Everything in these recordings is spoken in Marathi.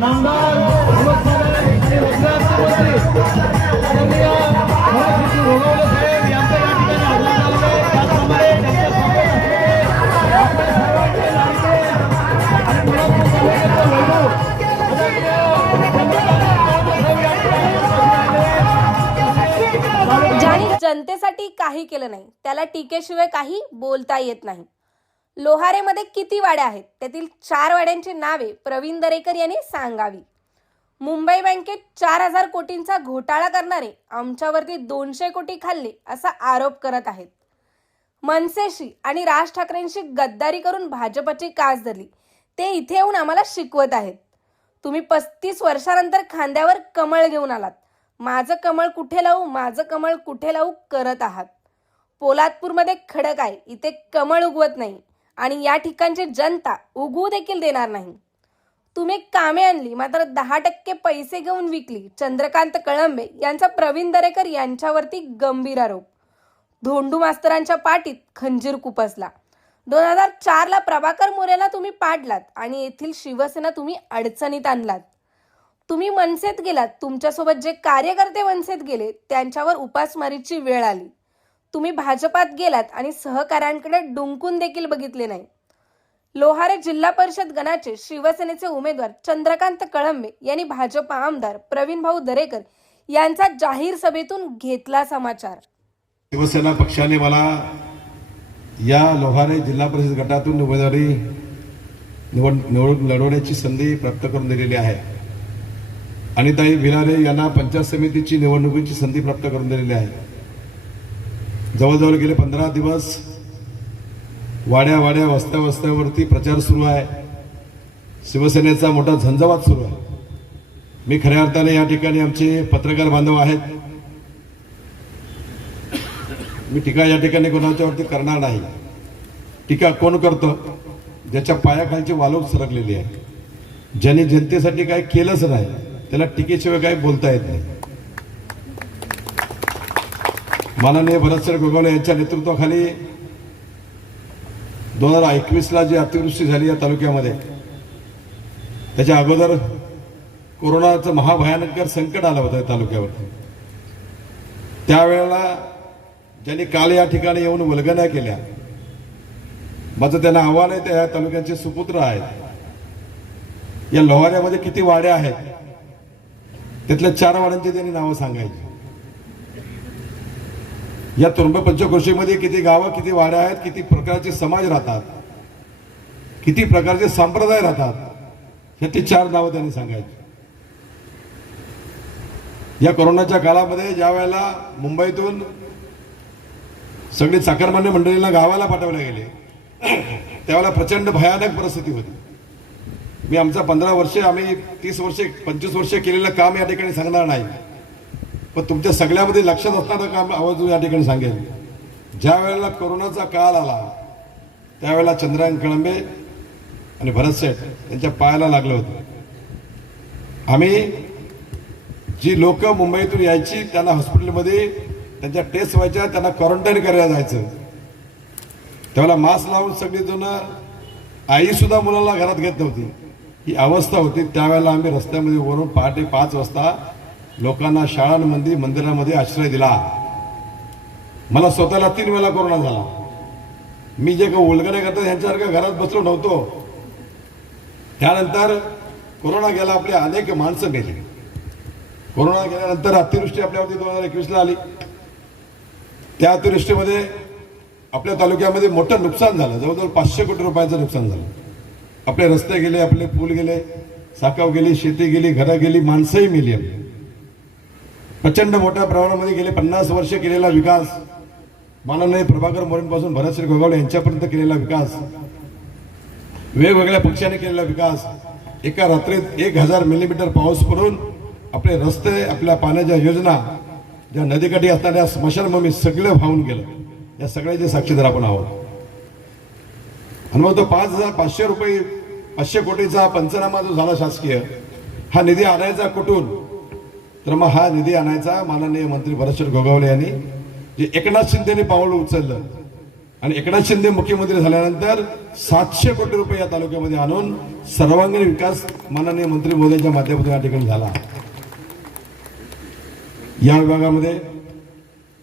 नामदार आणि रोजगार मंत्री आदरणीय मनोहरजी रोगावले साहेब यांचं या ठिकाणी आगमन झालं आहे। त्याचप्रमाणे त्यांच्या स्वागत आपल्या सर्वांचे लाडके आणि मुलांचे तालुक्याचे वैभव ज्यांनी जनतेसाठी काही केलं नाही त्याला टीकेशिवाय काही बोलता येत नाही। लोहारेमध्ये किती वाड्या आहेत त्यातील 4 वाड्यांची नावे प्रवीण दरेकर यांनी सांगावी। मुंबई बँकेत 4000 कोटींचा घोटाळा करणारे आमच्यावरती 200 कोटी खाल्ले असा आरोप करत आहेत। मनसेशी आणि राज ठाकरेंशी गद्दारी करून भाजपची कास धरली ते इथे येऊन आम्हाला शिकवत आहेत। तुम्ही 35 वर्षानंतर खांद्यावर कमळ घेऊन आलात। माझं कमळ कुठे लावू, माझं कमळ कुठे लावू करत आहात। पोलादपूरमध्ये खडक आहे, इथे कमळ उगवत नाही आणि या ठिकाणची जनता उगवू देखील देणार नाही। तुम्ही कामे आणली मात्र 10% पैसे घेऊन विकली। चंद्रकांत कळंबे यांचा प्रवीण दरेकर यांच्यावरती गंभीर आरोप। धोंडू मास्तरांच्या पाठीत खंजीर खुपसला। 2004ला प्रभाकर मोरेला तुम्ही पाडलात आणि येथील शिवसेना तुम्ही अडचणीत आणलात। तुम्ही मनसेत गेलात, तुमच्यासोबत जे कार्यकर्ते मनसेत गेले त्यांच्यावर उपासमारीची वेळ आली। तुम्ही भाजपात गेलात आणि सहकाऱ्यांकडे डुंकून देखील बघितले नाही। लोहारे जिल्हा परिषद गणाचे शिवसेनेचे उमेदवार चंद्रकांत कळंबे यांनी भाजपा आमदार प्रवीण भाऊ दरेकर यांचा जाहीर सभेतून घेतला समाचार। शिवसेना पक्षाने मला या लोहारे जिल्हा परिषद गटातून उमेदवारी निवडणूक लढवण्याची संधी प्राप्त करून दिलेली आहे। अनिताई भिलारे यांना पंचायत समितीची निवडणुकीची संधी प्राप्त करून दिलेली आहे। जवळजवळ गेले 15 दिवस वाड्या वस्त्यावरती प्रचार सुरू आहे। शिवसेनेचा मोठा झंझावात सुरू आहे। मी खऱ्या अर्थाने या ठिकाणी आमचे पत्रकार बांधव आहेत। मी टीका या ठिकाणी कोणाच्यावरती करणार नाही। टीका कोण करतो? ज्याच्या पायाखालची वाळू सरकलेली आहे, ज्यांनी जनतेसाठी काय केलंच नाही त्याला टीकेशिवाय काही बोलता येत नाही। माननीय भरतसर गोगावले यांच्या नेतृत्वाखाली 2021ला जी अतिवृष्टी झाली या तालुक्यामध्ये, त्याच्या अगोदर कोरोनाचं महाभयानक संकट आलं होतं या तालुक्यावर। त्यावेळेला ज्यांनी काल या ठिकाणी येऊन वल्गना केल्या, माझं त्यांना आव्हान आहे, त्या तालुक्याचे सुपुत्र आहेत। या लोहाऱ्यामध्ये किती वाड्या आहेत त्यातल्या 4 वाड्यांची त्यांनी नावं सांगायची। या तुरुंब पंचक्रोशीमध्ये किती गावं, किती वाड्या आहेत, किती प्रकारचे समाज राहतात, किती प्रकारचे संप्रदाय राहतात, ह्याची 4 नावं त्यांनी सांगायची। या कोरोनाच्या काळामध्ये ज्या वेळेला मुंबईतून सगळी चाकरमान्य मंडळींना गावाला पाठवले गेले त्यावेळेला प्रचंड भयानक परिस्थिती होती। मी आमचा 15 वर्षे, आम्ही 30 वर्षे 25 वर्षे केलेलं काम या ठिकाणी सांगणार नाही, पण तुमच्या सगळ्यामध्ये लक्षात असणारं काम आवाज या ठिकाणी सांगेल। ज्या वेळेला कोरोनाचा काळ आला त्यावेळेला चंद्रकांत कळंबे आणि भरत शेठ यांच्या पायाला लागलं होतं। आम्ही जी लोक मुंबईतून यायची त्यांना हॉस्पिटलमध्ये त्यांच्या टेस्ट व्हायच्या, त्यांना क्वारंटाईन करायला जायचं, त्यावेळेला मास्क लावून सगळी जण, आई सुद्धा मुलाला घरात घेत नव्हती, ही अवस्था होती। त्यावेळेला आम्ही रस्त्यामध्ये वरून पहाटे 5 वाजता लोकांना शाळांमध्ये, मंदिरामध्ये आश्रय दिला। मला स्वतःला 3 वेळा कोरोना झाला। मी जे काही उलगडे करतात ह्यांच्यासारखं घरात बसलो नव्हतो। त्यानंतर कोरोना गेला, आपले अनेक माणसं मेली। कोरोना गेल्यानंतर अतिवृष्टी आपल्यावरती 2021ला आली। त्या अतिवृष्टीमध्ये आपल्या तालुक्यामध्ये मोठं नुकसान झालं, जवळजवळ 500 कोटी रुपयाचं नुकसान झालं। आपले रस्ते गेले, आपले पूल गेले, साकाव गेली, शेती गेली, घरं गेली, माणसंही मेली। प्रचंड मोठ्या प्रमाणामध्ये गेले 50 वर्ष केलेला विकास, माननीय प्रभाकर मोरेंपासून भरतश्री गोगावले यांच्यापर्यंत केलेला विकास, वेगवेगळ्या पक्षाने केलेला विकास, एका रात्रीत 1000 मिलीमीटर पाऊस पडून आपले रस्ते, आपल्या पाण्याच्या योजना, ज्या नदीकाठी असणाऱ्या स्मशानभूमी सगळं वाहून गेलं। या सगळ्याचे साक्षीदार आपण आहोत। आणि मग तो 5,500 रुपये 500 कोटीचा पंचनामा जो झाला शासकीय, हा निधी आणायचा कुठून? तर मग हा निधी आणायचा माननीय मंत्री भरतशेठ गोगावले यांनी जे एकनाथ शिंदेने पाऊल उचललं आणि एकनाथ शिंदे मुख्यमंत्री झाल्यानंतर 700 कोटी रुपये या तालुक्यामध्ये आणून सर्वांगीण विकास माननीय मंत्री महोदयांच्या माध्यमातून या ठिकाणी झाला. या विभागामध्ये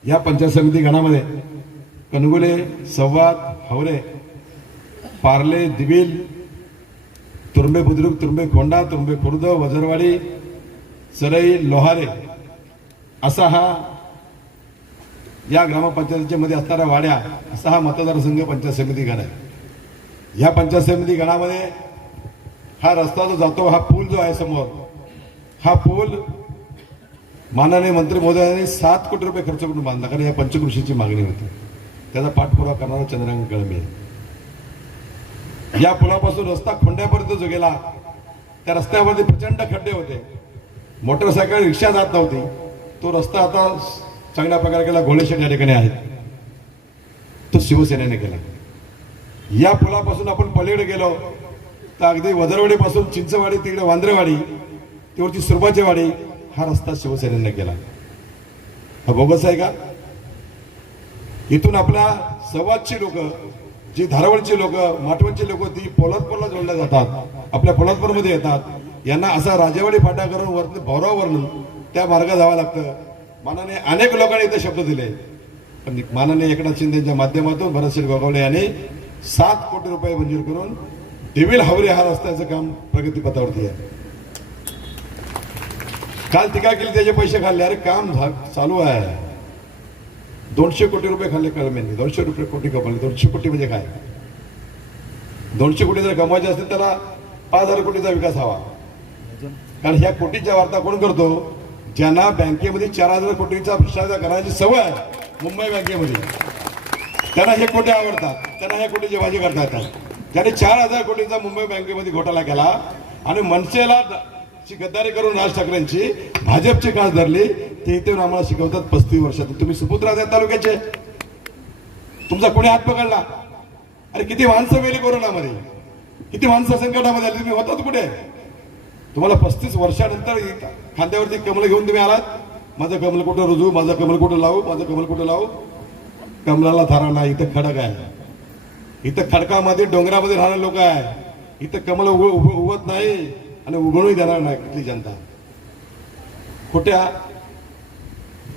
या पंचायत समिती गणामध्ये कणगुले, संवाद, हवरे, पार्ले, दिबिल, तुर्बे बुद्रुक, तुर्बे खोंडा, तुर्बे खुर्द, वजरवाडी, सरई, लोहारे असा हा या ग्रामपंचायतीच्या मध्ये असणाऱ्या वाड्या असा हा मतदारसंघ पंचायत समिती गण आहे. या पंचायत समिती गणामध्ये हा रस्ता जो जातो, हा पूल जो आहे समोर, हा पूल माननीय मंत्री महोदयांनी 7 कोटी रुपये खर्च करून बांधला, कारण या पंचकृषीची मागणी होती. त्याचा पाठपुरावा करणारा चंद्रकांत कळमे. या पुलापासून रस्ता खोंड्यापर्यंत जो गेला, त्या रस्त्यावरती प्रचंड खड्डे होते, मोटरसायकल, रिक्षा जात नव्हती. तो रस्ता आता चांगल्या प्रकारे केला. घोडेशेठ या ठिकाणी आहेत, तो शिवसेनेने केला. या पुलापासून आपण पलीकडे गेलो तर अगदी वजरवाडी पासून चिंचवाडी, तिकडे वांद्रेवाडी, तिवरची सुरबाची वाडी, हा रस्ता शिवसेनेने केला. हा बोगस आहे का? इथून आपल्या संवादची लोक, जी धारावडची लोक, माटवणची लोक, ती पोलादपूरला जोडल्या जातात, आपल्या पोलादपूरमध्ये येतात. यांना असा राजेवाडी फाटा करून वरती भौरावरून त्या मार्गात जावं लागतं. माननीय अनेक लोकांनी इथे शब्द दिले, पण माननीय एकनाथ शिंदेच्या माध्यमातून भरतसिंग गोगावले यांनी 7 कोटी रुपये मंजूर करून देवील हावरे हा रस्त्याचं काम प्रगतीपथावरती आहे. काल टीका केली, त्याचे पैसे खाल्ले. अरे काम चालू आहे. 200 कोटी रुपये खाल्ले कळमेंनी. 200 रुपये कोटी कमवले. 200 कोटी म्हणजे काय? 200 कोटी जर कमवायचे असतील त्याला 5,000 कोटीचा विकास हवा. कारण ह्या कोटीच्या वार्ता कोण करतो? ज्यांना बँकेमध्ये 4,000 कोटीचा भ्रष्टाचार करायची सवय आहे, मुंबई बँकेमध्ये, त्यांना हे कोटी आवडतात, त्यांना हे कोटीची बाजी करता येतात. त्याने 4,000 कोटीचा मुंबई बँकेमध्ये घोटाळा केला आणि मनसेला गद्दारी करून राज ठाकरेंची भाजपची कास धरली. ते इथे आम्हाला शिकवतात 35 वर्षात. तुम्ही सुपुत्र आहात तालुक्याचे, तुमचा कोणी हात पकडला? अरे किती माणसं मेली कोरोनामध्ये, किती माणसं संकटामध्ये आली, तुम्ही होतात कुठे? तुम्हाला 35 वर्षानंतर खांद्यावरती कमल घेऊन तुम्ही आलात. माझं कमल कुठं रुजू, माझं कमल कुठं लावू, माझं कमल कुठं लावू? कमलाला थारा नाही, इथं खडक आहे. इथं खडकामध्ये, डोंगरामध्ये राहणारे लोक आहे. इथं कमल उगवत नाही आणि उगवूनही देणार नाही कुठली जनता. खोट्या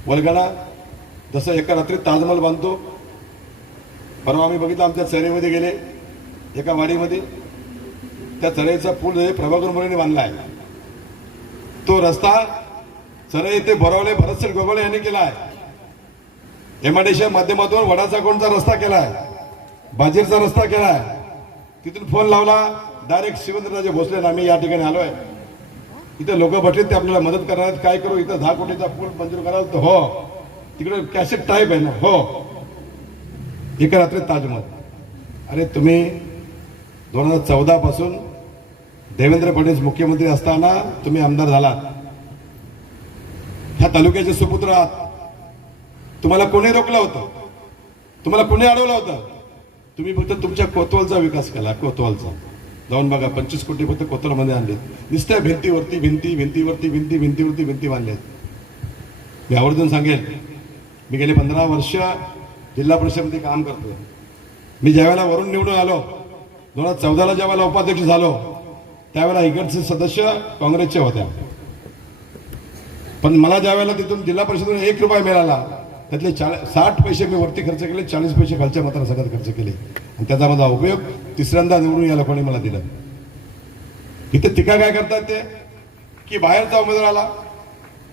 वल्गणा, जसं एका रात्रीत ताजमहल बांधतो. परवा आम्ही बघितलं, आमच्या चरेमध्ये गेले, एका वाडीमध्ये त्या चरेचा पूल प्रभाकर मोरेने बांधला आहे. तो रस्ता चरे ते बोरावले भरतसिंग गोगावले यांनी केला आहे. एमआयडीसीच्या माध्यमातून वडाचा कोणचा रस्ता केलाय, बाजीरचा रस्ता केलाय. तिथून फोन लावला, डायरेक्ट शिवेंद्रराजे भोसले आम्ही या ठिकाणी आलोय, इथे लोक बसलेत, ते आपल्याला मदत करणार, काय करू? इथं 10 कोटीचा पूल मंजूर कराल तर हो. तिकडे कॅसेट टाईप आहे ना, हो. एका रात्रीत ताजमहल. अरे तुम्ही 2014 पासून देवेंद्र फडणवीस मुख्यमंत्री असताना तुम्ही आमदार झालात, ह्या तालुक्याचे सुपुत्र आहात. तुम्हाला कोणी रोखलं होतं? तुम्हाला कोणी अडवलं होतं? तुम्ही फक्त तुमच्या कोतवालचा विकास केला. कोतवालचा जाऊन बघा, 25 कोटी फक्त कोतवालमध्ये आणले. नुसत्या भिंतीवरती भिंती बांधल्यात. मी आवर्जून सांगेन, मी गेले 15 वर्ष जिल्हा परिषदेमध्ये काम करतो. मी ज्यावेळेला वरून निवडून आलो, 2014ला ज्यावेळेला उपाध्यक्ष झालो, त्यावेळेला इकडचे सदस्य काँग्रेसचे होत्या. पण मला ज्यावेळेला तिथून जिल्हा परिषदेतून 1 रुपया मिळाला, त्यातले 60 पैसे मी वरती खर्च केले, 40 पैसे खालच्या मतदारसंघात खर्च केले. आणि त्याचा माझा उपयोग तिसऱ्यांदा निवडून या लोकांनी मला दिला. इथे टीका काय करतात ते, की बाहेरचा उमेदवार आला.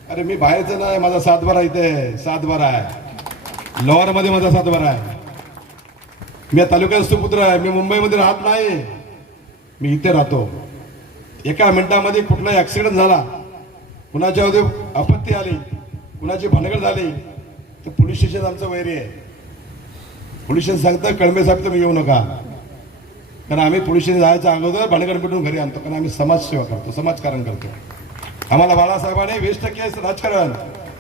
अरे मी बाहेरचा नाही, माझा 7-12 इथे 7-12 आहे. लोअरमध्ये माझा 7-12 आहे. मी या तालुक्याचा सुपुत्र आहे. मी मुंबईमध्ये राहत नाही, मी इथे राहतो. एका मिनिटामध्ये कुठलाही ऍक्सिडेंट झाला, कुणाच्या आपत्ती आली, कुणाची भानगड झाली, तर पोलीस स्टेशन आमचं वैरी आहे. पोलीस स्टेशन सांगतं, कळंबे साहेब तुम्ही येऊ नका, कारण आम्ही पोलीस स्टेशन जायच्या अगोदर भानगड मिटून घरी आणतो, कारण आम्ही समाजसेवा करतो, समाजकारण करतो. आम्हाला बाळासाहेबांनी 20% राजकारण,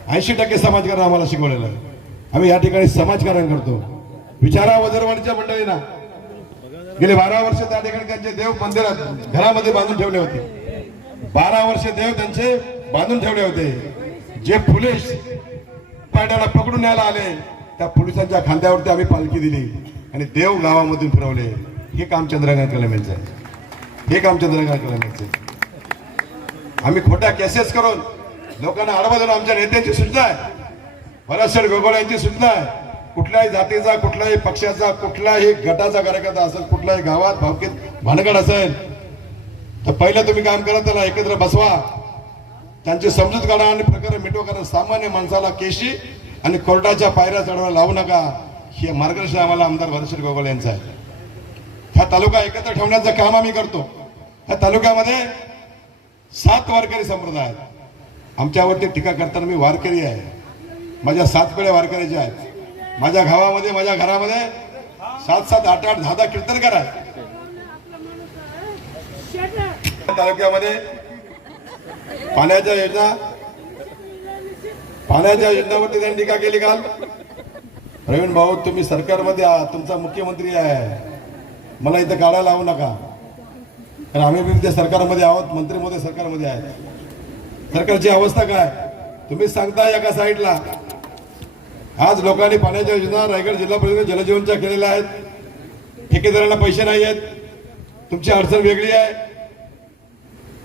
80% समाजकारण आम्हाला शिकवलेलं आहे. आम्ही या ठिकाणी समाजकारण करतो. विचारा वजरवाडीच्या मंडळींना, गेले 12 वर्ष त्या ठिकाणी त्यांचे देव मंदिरात घरामध्ये बांधून ठेवले होते. 12 वर्ष देव त्यांचे बांधून ठेवले होते. जे पोलीस पायड्याला पकडून न्यायला आले, त्या पोलिसांच्या खांद्यावरती आम्ही पालखी दिली आणि देव गावामधून फिरवले. हे काम चंद्रकांत कदम यांचं आहे. हे काम चंद्रकांत कदम यांचं आहे. आम्ही खोट्या केसेस करून लोकांना अडवा देऊन आमच्या नेत्यांची सूचना आहे, भरतशेठ गोगोळे यांची सूचना आहे, कुठल्याही जातीचा, कुठल्याही पक्षाचा, कुठल्याही गटाचा कार्यकर्ता असेल, कुठल्याही गावात भावकीत भानगड असेल तर पहिलं तुम्ही काम करा, त्याला एकत्र बसवा, त्यांची समजूत काढा आणि प्रकारे मिटवा. कारण सामान्य माणसाला केशी आणि कोर्टाच्या पायऱ्या चढवायला लावू नका. हे मार्गदर्शन आम्हाला आमदार भरतशेठ गोगोळे यांचं आहे. हा तालुका एकत्र ठेवण्याचं काम आम्ही करतो. ह्या तालुक्यामध्ये 7 वारकरी संप्रदाय आहेत. आमच्यावरती टीका करताना मी वारकरी आहे, माझ्या 7 पिढ्या वारकरीच्या आहेत. माझ्या गावामध्ये, माझ्या घरामध्ये 7-7, 8-8, 10-10 कीर्तनकार आहेत. तालुक्यामध्ये पाण्याच्या योजनावरती त्यांनी टीका केली काल. प्रवीण भाऊ, तुम्ही सरकारमध्ये आहात, तुमचा मुख्यमंत्री आहे, मला इथं काढायला लावू नका. कारण आम्ही विविध सरकारमध्ये आहोत, मंत्री मोदी सरकारमध्ये आहेत. सरकारची अवस्था काय तुम्ही सांगता. एका साईडला आज लोकांनी पाण्याच्या योजना रायगड जिल्हा परिषद जलजीवनच्या केलेल्या आहेत, ठेकेदारांना पैसे नाही आहेत. तुमची अडचण वेगळी आहे.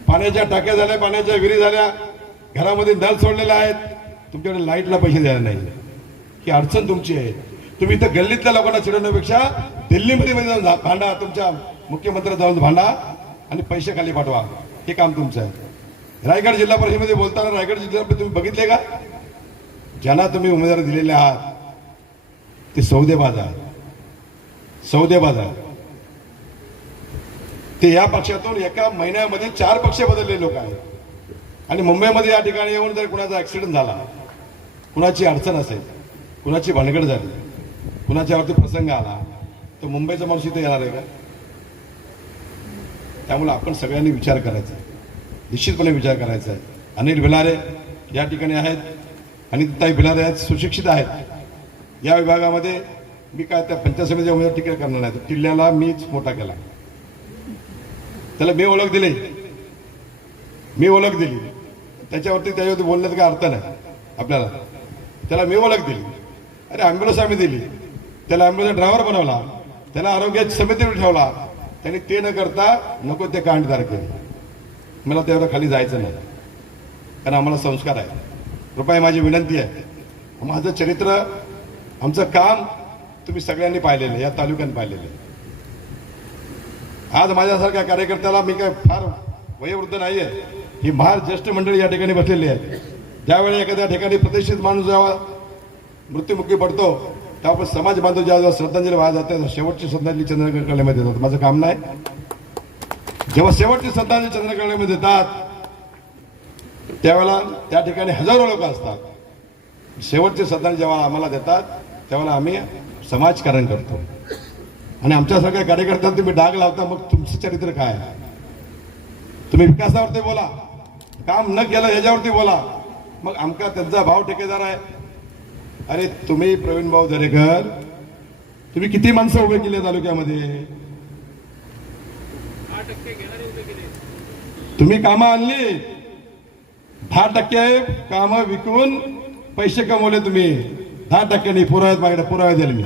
पाण्याच्या टाक्या झाल्या, पाण्याच्या विहिरी झाल्या, घरामध्ये नळ सोडलेले आहेत, तुमच्याकडे लाईटला पैसे द्यायला नाही. ही अडचण तुमची आहे. तुम्ही इथं गल्लीतल्या लोकांना चिडवण्यापेक्षा दिल्लीमध्ये जाऊन भांडा, तुमच्या मुख्यमंत्री जाऊन भांडा आणि पैसे खाली पाठवा. हे काम तुमचं आहे. रायगड जिल्हा परिषदेमध्ये बोलताना रायगड जिल्हा तुम्ही बघितले का? ज्यांना तुम्ही उमेदवारी दिलेले आहात ते सौदेबाज आहेत, सौदेबाज आहेत. ते या पक्षातून एका महिन्यामध्ये 4 पक्ष बदललेले लोक आहेत. आणि मुंबईमध्ये या ठिकाणी येऊन जर कुणाचा ऍक्सिडेंट झाला, कुणाची अडचण असेल, कुणाची भानगड झाली, कुणाच्यावरती प्रसंग आला तर मुंबईचा माणूस इथे येणार आहे का? त्यामुळे आपण सगळ्यांनी विचार करायचा आहे, निश्चितपणे विचार करायचा आहे. अनिल भिलारे या ठिकाणी आहेत, अनिताई भिलारे आहेत, सुशिक्षित आहेत. या विभागामध्ये मी काय त्या पंचायत समितीच्या उमेदवार टीका करणार नाही. किल्ल्याला मीच मोठा केला, त्याला मी ओळख दिली, त्याच्यावरती बोलण्यात काय अर्थ नाही आपल्याला. त्याला मी ओळख दिली. अरे ॲम्ब्युलन्स आम्ही दिली, त्याला ॲम्ब्युलन्सचा ड्रायव्हर बनवला, त्याला आरोग्याची समितीवर ठेवला. त्यांनी ते न करता नको ते कांडदार केले. मला त्यावर खाली जायचं नाही, कारण आम्हाला संस्कार आहे. कृपया माझी विनंती आहे, माझं चरित्र, आमचं काम तुम्ही सगळ्यांनी पाहिलेलं आहे, या तालुक्यात पाहिलेलं आहे. आज माझ्यासारख्या कार्यकर्त्याला मी काय फार वयोवृद्ध नाही आहे. ही महार ज्येष्ठ मंडळी या ठिकाणी बसलेली आहे. ज्यावेळी एखाद्या ठिकाणी प्रतिष्ठित माणूस जेव्हा मृत्युमुखी पडतो त्यावर समाज बांधव जेव्हा श्रद्धांजली वाया जाते, शेवटची श्रद्धांजली चंद्रकळेमध्ये देतात. माझं काम नाही. जेव्हा शेवटची श्रद्धांजली चंद्रकळेमध्ये देतात त्यावेळेला त्या ठिकाणी हजारो लोक असतात. शेवटची श्रद्धांजली जेव्हा आम्हाला देतात त्यावेळेला आम्ही समाजकारण करतो. आणि आमच्यासारख्या कार्यकर्त्यांना तुम्ही डाग लावता, मग तुमचं चरित्र काय? तुम्ही विकासावरती बोला, काम न केलं याच्यावरती बोला, मग आमका त्यांचा भाव ठेकेदार आहे. अरे तुम्ही प्रवीण भाऊ दरेकर, तुम्ही किती माणसं उभे केले तालुक्यामध्ये? तुम्ही कामं आणली, 10% कामं विकून पैसे कमवले तुम्ही. 10% पुराव्यात माझ्याकडे पुरावे दिले मी.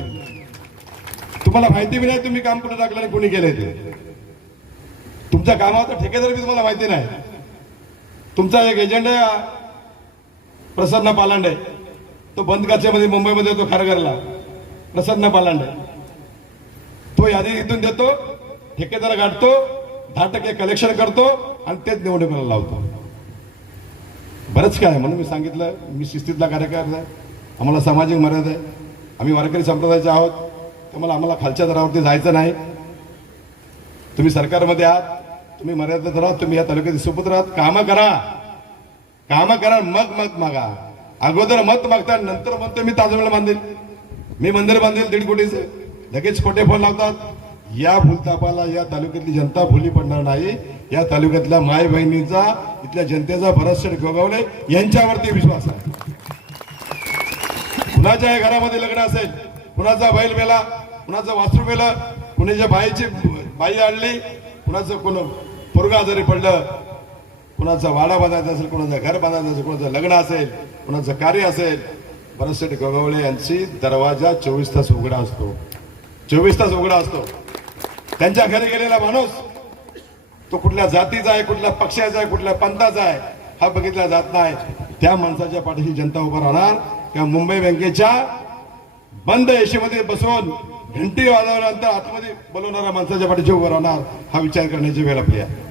तुम्हाला माहिती बी नाही तुम्ही काम कुठे टाकलं आणि कोणी केलंय ते. तुमच्या कामाचा ठेकेदार बी तुम्हाला माहिती नाही. तुमचा एक एजंट आहे प्रसन्न पालांडे, तो बंद कक्षामध्ये मुंबईमध्ये तो खारघरला. प्रसन्न पालांडे तो यादी इथून देतो, ठेकेदार गाठतो, 10% कलेक्शन करतो आणि तेच निवडणुकीला लावतो. बरंच काय. म्हणून मी सांगितलं, मी शिस्तीतला कार्यकर्ता आहे, आम्हाला सामाजिक मर्यादा आहे, आम्ही वारकरी संप्रदायाचे आहोत. त्यामुळे आम्हाला खालच्या दरावरती जायचं नाही. तुम्ही सरकारमध्ये आहात, तुम्ही मर्यादित राहा, तुम्ही या तालुक्यात सुपुत्र आहात. कामं करा, मग मागा. अगोदर मत मागतात, नंतर म्हणतो मी ताजमहल बांधेल, मी मंदिर बांधेल 1.5 कोटीचे. लगेच खोटे फोन लावतात. या भूलतापाला या तालुक्यातली जनता भुली पडणार नाही. या तालुक्यातल्या माय बहिणीचा, इथल्या जनतेचा भरतशेठ गोगावले यांच्यावरती विश्वास आहे. कुणाच्याही घरामध्ये लग्न असेल, कुणाचा बैल मेला, कुणाचं वासरू मेलं, कुणाच्या बाई आणली, कुणाचं कोण पोरगा आजारी पडलं, कुणाचा वाडा बांधायचा असेल, कुणाचं घर बांधायचं असेल, कुणाचं लग्न असेल, कुणाचं कार्य असेल, भरतशेठ गोगावले यांची दरवाजा 24 तास उघडा असतो. 24 तास उघडा असतो. त्यांच्या घरी गेलेला माणूस तो कुठल्या जातीचा आहे, कुठल्या पक्षाचा आहे, कुठल्या पंथाचा आहे हा बघितला जात नाही. त्या माणसाच्या पाठीशी जनता उभा राहणार. किंवा मुंबई बँकेच्या बंद एशीमध्ये बसवून घंटी वाजवल्यानंतर आतमध्ये बोलवणाऱ्या माणसाच्या पाठीशी उभं राहणार. हा विचार करण्याची वेळ आपली आहे.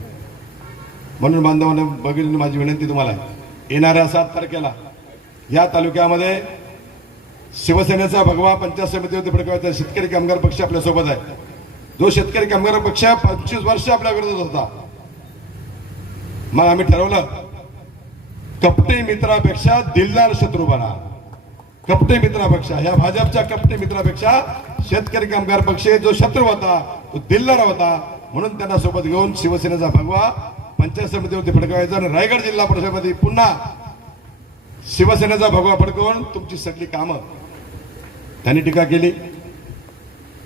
म्हणून बांधवांना बघितली माझी विनंती तुम्हाला आहे, येणाऱ्या 7 तारखेला या तालुक्यामध्ये शिवसेनेचा भगवा पंचायत समितीवरती फडकवायचा शेतकरी कामगार पक्ष आपल्या सोबत आहे. जो शेतकरी कामगार पक्ष 25 वर्ष आपल्या विरोधात होता, मग आम्ही ठरवलं कपटी मित्रापेक्षा दिलदार शत्रू बना. कपटी मित्रापेक्षा, या भाजपच्या कपटी मित्रापेक्षा शेतकरी कामगार पक्ष जो शत्रू होता तो दिलदार होता. म्हणून त्यांना सोबत घेऊन शिवसेनेचा भगवा पंचायत समितीवरती फडकवायचा आणि रायगड जिल्हा परिषदेमध्ये पुन्हा शिवसेनेचा भगवा फडकवून तुमची सगळी कामं. त्यांनी टीका केली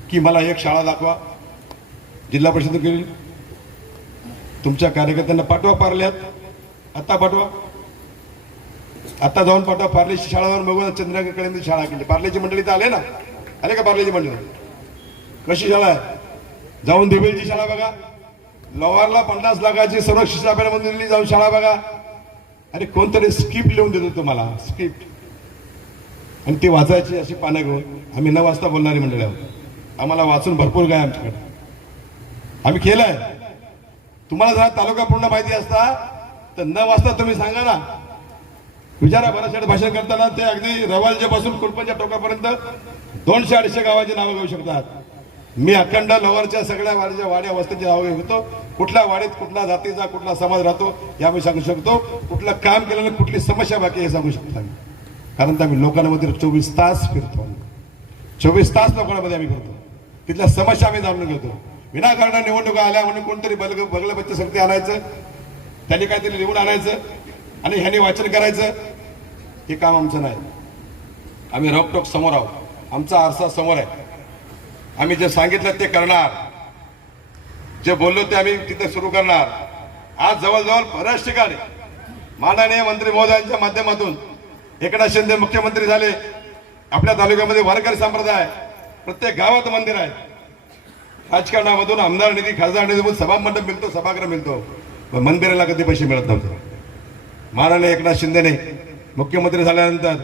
की मला एक शाळा दाखवा, जिल्हा परिषद केली. तुमच्या कार्यकर्त्यांना पाठवा पार्ल्यात, आता पाठवा, आता जाऊन पाठवा. पार्लेची शाळा जाऊन बघून चंद्रकांत शाळा केली. पार्लेची मंडळी तर आले ना, आले का पार्लेची मंडळी? कशी शाळा आहे? जाऊन देवेलची शाळा बघा. लोवारला 50 लाखाची सर्व शिक्षापीठामध्ये जाऊन शाळा बघा. अरे कोणतरी स्क्रिप्ट लिहून देतो तुम्हाला, स्क्रिप्ट, आणि ती वाचायची अशी पानं घेऊन. आम्ही 9 वाजता बोलणारी मंडळी आहोत, आम्हाला वाचून भरपूर काय आमच्याकडे आम्ही केलंय. तुम्हाला जरा तालुका पूर्ण माहिती असता तर 9 वाजता तुम्ही सांगा ना. विचारा बऱ्याचशा भाषण करताना ते अगदी रवालजेपासून कुलपंच्या टोकापर्यंत 200-250 गावाची नावं घेऊ शकतात. मी अखंड लोवरच्या सगळ्या वाड्या वस्तीची नावं घेतो. कुठल्या वाडीत कुठला जातीचा कुठला समाज राहतो हे आम्ही सांगू शकतो. कुठलं काम केल्याने कुठली समस्या बाकी हे सांगू शकतो आम्ही. कारण आम्ही लोकांमध्ये 24 तास फिरतो. 24 तास लोकांमध्ये आम्ही फिरतो. तिथल्या समस्या आम्ही जाणून घेतो. विनाकारण निवडणुका आल्या म्हणून कोणतरी बगल बच्चे शक्ती आणायचं, त्यांनी काहीतरी लिहून आणायचं आणि ह्यांनी वाचन करायचं, हे काम आमचं नाही. आम्ही रोकटोक समोर आहोत. आमचा आरसा समोर आहे. आम्ही जे सांगितलं ते करणार, जे बोललो ते आम्ही तिथे सुरू करणार. आज जवळजवळ बऱ्याच ठिकाणी माननीय मंत्री महोदयांच्या माध्यमातून एकनाथ शिंदे मुख्यमंत्री झाले. आपल्या तालुक्यामध्ये वारकरी संप्रदाय प्रत्येक गावात मंदिर आहे. राजकारणामधून आमदार निधी खासदार निधीमधून सभा मंडप मिळतो, सभागृह मिळतो, पण मंदिराला कधी पैसे मिळत नव्हते. माननीय एकनाथ शिंदेने मुख्यमंत्री झाल्यानंतर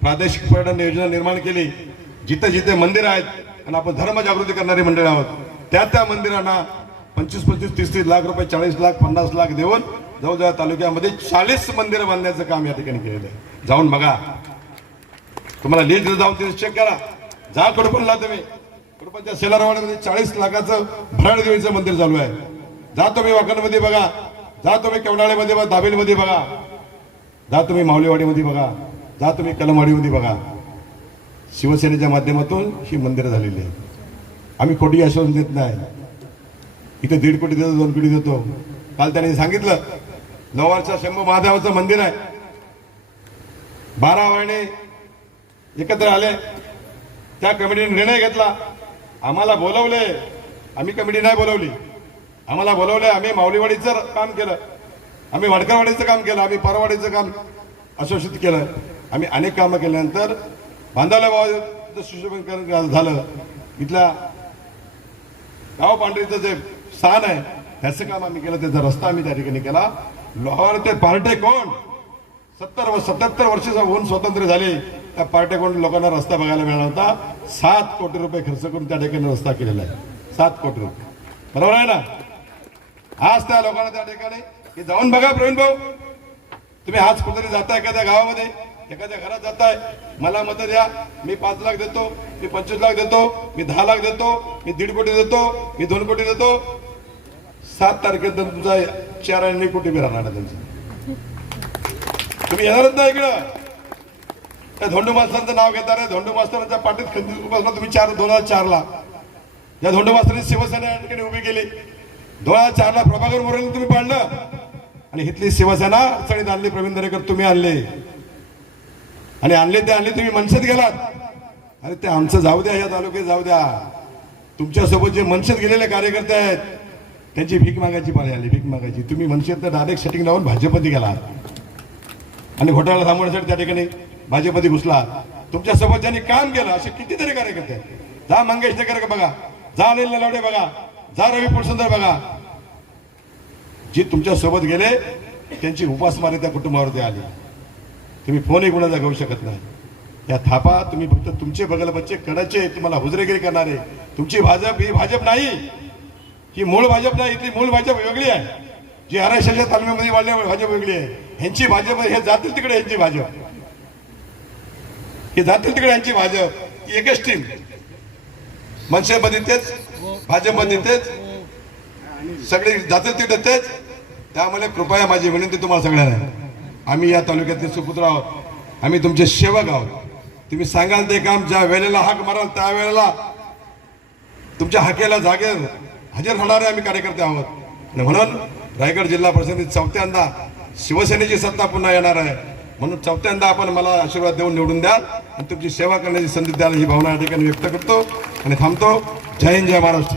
प्रादेशिक पर्यटन योजना निर्माण केली. जिथे जिथे मंदिर आहेत आणि आपण धर्म जागृती करणारी मंडळ आहोत त्या मंदिरांना 25-25, 30-30 लाख रुपये, 40 लाख, 50 लाख देऊन जवळजवळ तालुक्यामध्ये 40 मंदिरं बांधण्याचं काम या ठिकाणी केलेलं आहे. जाऊन बघा, तुम्हाला लिस्ट जाऊन तिथे चेक करा. जा कडपणला तुम्ही, कडपणच्या सेलारवाड्यामध्ये 40 लाखाचं भराड देवीचं मंदिर चालू आहे. जा तुम्ही वाकणमध्ये बघा, जा तुम्ही केवडाळेमध्ये बघा, दाबेलमध्ये बघा, जा तुम्ही माऊलीवाडीमध्ये बघा, जा तुम्ही कलमवाडीमध्ये बघा. शिवसेनेच्या माध्यमातून ही मंदिरं झालेली आहे. आम्ही खोटी आश्वासन देत नाही. इथे 1.5 कोटी देतो, 2 कोटी देतो. काल त्यांनी सांगितलं लोवारच्या शंभू महादेवाचं मंदिर आहे. 12 वाहिनी एकत्र आले, त्या कमिटीने निर्णय घेतला. आम्हाला बोलवले, आम्ही कमिटी नाही बोलवली, आम्हाला बोलवले. आम्ही माऊलीवाडीचं काम केलं, आम्ही वाडकरवाडीचं काम केलं, आम्ही परवाडीचं काम आश्वासित केलं. आम्ही अनेक कामं केल्यानंतर बांधाला सुशोभीकरण झालं. इथल्या गाव पांढरीचं जे स्थान आहे त्याचं काम आम्ही केलं, त्याचा रस्ता आम्ही त्या ठिकाणी केला. लोहार ते पार्टे कोण 77 वर्ष होऊन स्वातंत्र्य झाले, त्या पार्टे कोण लोकांना रस्ता बघायला मिळाला होता. 7 कोटी रुपये खर्च करून त्या ठिकाणी रस्ता केलेला आहे. 7 कोटी रुपये, बरोबर आहे ना? आज त्या लोकांना त्या ठिकाणी हे जाऊन बघा. प्रवीण भाऊ, तुम्ही आज कुठेतरी जाताय एखाद्या गावामध्ये, एखाद्या घरात जाताय, मला मत द्या, मी 5 लाख देतो, मी 25 लाख देतो, मी 10 लाख देतो, मी 1.5 कोटी देतो, मी 2 कोटी देतो. 7 तारखेनंतर तुमचा 4 कोटी बी राहणार त्यांचं. तुम्ही येणारच नाही इकडं. त्या धोंडू मास्तरांचं नाव घेता रे. धोंडू मास्तरांच्या पाठीत खंजीर बसला तुम्ही 2004ला. या धोंडू मास्तरांनी शिवसेना या ठिकाणी उभी केली. 2004ला प्रभाकर मोरेला तुम्ही पाडलं आणि इथली शिवसेना अडचणीत आणली. प्रवीण दरेकर तुम्ही आणले आणि आणले तुम्ही मनसेत गेलात. अरे ते आमचं जाऊ द्या, या तालुक्यात जाऊ द्या. तुमच्यासोबत जे मनसेत गेलेले कार्यकर्ते आहेत त्यांची भीक मागायची पाळी आली, भीक मागायची. तुम्ही मनसेत डायरेक्ट सेटिंग लावून भाजपमध्ये गेलात आणि घोटाळा थांबवण्यासाठी त्या ठिकाणी भाजपमध्ये घुसला. तुमच्यासोबत ज्यांनी काम केलं असे कितीतरी कार्यकर्ते आहेत. जा मंगेश नेकर बघा, जा अनिल नलावडे बघा, जा रवी पुरसुंदर बघा. जी तुमच्या सोबत गेले त्यांची उपासमारी त्या कुटुंबावरती आली. तुम्ही फोनही कुणाचा घेऊ शकत नाही. या थापा तुम्ही फक्त तुमचे बगल बच्चे कडाचे तुम्हाला हुजरेगिरी करणारे. तुमची भाजप ही भाजप नाही, ही मूळ भाजप नाही. इथली मूळ भाजप वेगळी आहे, जी आरक्षणाच्या तालमीमध्ये वाढल्या भाजप वेगळी आहे. ह्यांची भाजप हे जातील तिकडे, यांची भाजप हे जातील तिकडे, यांची भाजप एकच टीम. मनसेमध्ये तेच, भाजपमध्ये तेच, सगळे जातील तिकडे तेच. त्यामुळे कृपया माझी विनंती तुम्हाला सगळ्यांना, आम्ही या तालुक्यातले सुपुत्र आहोत, आम्ही तुमचे सेवक आहोत. तुम्ही सांगाल ते काम ज्या वेळेला हाक माराल त्यावेळेला तुमच्या हाकेला जागेवर हजर होणारे आम्ही कार्यकर्ते आहोत. आणि म्हणून रायगड जिल्हा परिषदेत चौथ्यांदा शिवसेनेची सत्ता पुन्हा येणार आहे. म्हणून चौथ्यांदा आपण मला आशीर्वाद देऊन निवडून द्याल आणि तुमची सेवा करण्याची संधी द्याल ही भावना या ठिकाणी व्यक्त करतो आणि थांबतो. जय हिंद, जय महाराष्ट्र.